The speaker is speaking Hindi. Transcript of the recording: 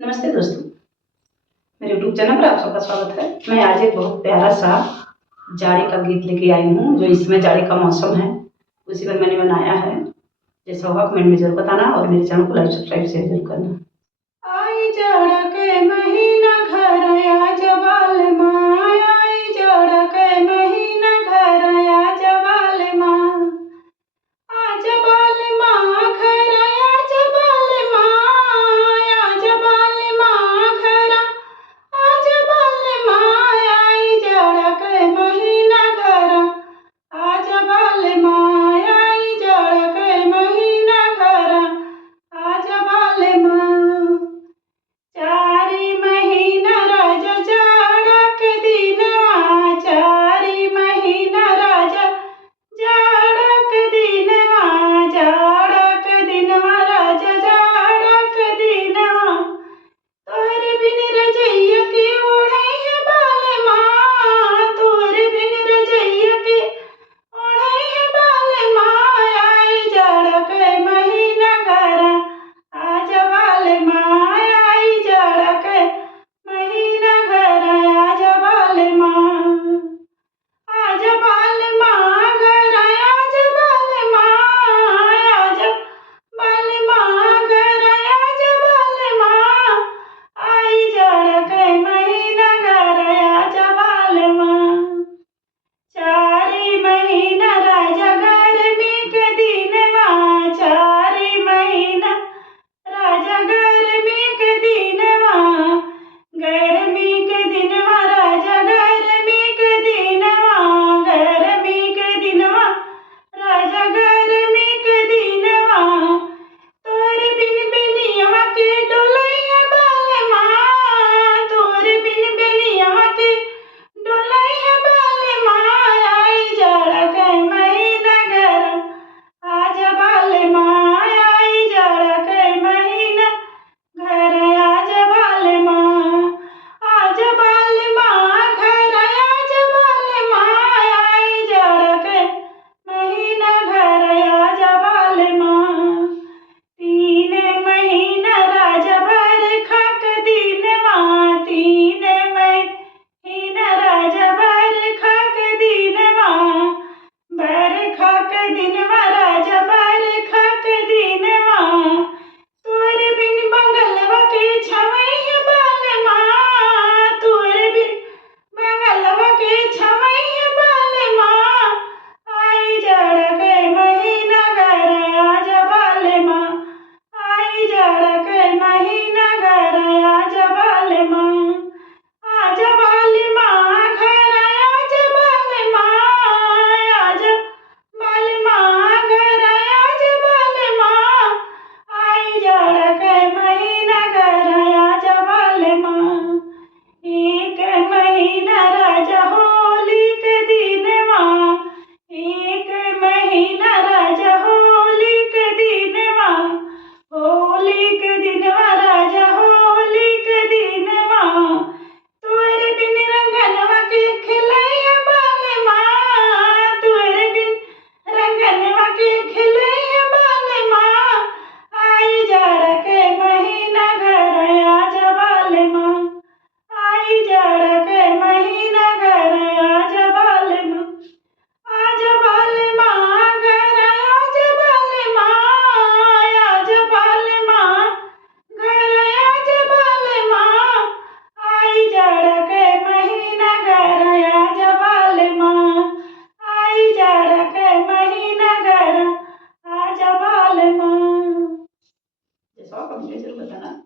नमस्ते दोस्तों, मेरे यूट्यूब चैनल पर आप सबका स्वागत है। मैं आज एक बहुत प्यारा सा जाड़े का गीत लेके आई हूँ, जो इसमें जाड़े का मौसम है, उसी पर मैंने बनाया है। जैसा होगा कमेंट में जरूर बताना और मेरे चैनल को लाइक सब्सक्राइब शेयर जरूर करना। आई जाड़ा के महीना घर आज बालमा, आई जाड़ा के महीना घर आज बालमा, आज बालमा घर आज बालमा, आज बालमा घर आज बालमा, आई जाड़ा के महीना घर आज बालमा, आई जाड़ा के महीना घर आज बालमा। चारि महीना राजा जाड़ा के दिनवा, चारि महीना राजा जाड़ा के दिनवा, जाड़ा के दिनवा राजा जाड़ा के दिनवा, तोहरे बिन रजैया के ओढ़ैया बालमा, तोहरे बिन रजैया के ओढ़ैया बालमा, आई जाड़ा के महीना घर आज बालमा, आई जाड़ा के महीना घर आज बालमा, आज बालमा घर आज बालमा, आज बालमा घर आज बालमा, आई जाड़ा के महीना घर आज बालमा। चारि महीना राजा गर्मी के दिनवा, चारि महीना राजा गर्मी के दिनवा, गर्मी के दिनवा राजा गर्मी के दिनवा, गर्मी के दिनवा राजा गर्मी के दिनवा, तोहरे बिन बेनियवा के डोलैया बालमा, तोहरे बिन बेनियवा के डोलैया बालमा, आई जाड़ा के महीना घर आज बालमा, आई जाड़ा के महीना घर आज बालमा, आज बालमा घर आज बालमा, आई जाड़ा के महीना घर आज बालमा। तीन महीना राजा बरखा के दिनवा, तीन महीना राजा बरखा के दिनवा, बरखा के दिनवा राजा बरखा के दिनवा, तोहरे बिन बंगलवा के छवैया बालमा, तोहरे बिन बंगलवा के छवैया बालमा, आई जाड़ा के महीना घर आज बालमा, आई जाड़ा के महीना घर आज बालमा, आज बालमा घर आज बालमा, आज बालमा घर आज बालमा, आई जाड़ा के महीना घर आज बालमा। एक महीना राजा होली के दिनवा, एक महीना राजा होली के दिनवा, होली के दिनवा राजा होली के दिनवा, तोहरे बिन रंगनवा के खेलैया बालमा, तोहरे बिन रंगनवा के खेलैया बालमा, आई जाड़ा के महीना घर आज बालमा, आई जाड़ा के महीना घर आज बालमा, आज बालमा घर आज बालमा, आज बालमा घर आज बालमा, आई जाड़ा के महीना घर आज बालमा, आई जाड़ा के महीना घर आज बालमा। जैसा आप मुझे जरूर बताना।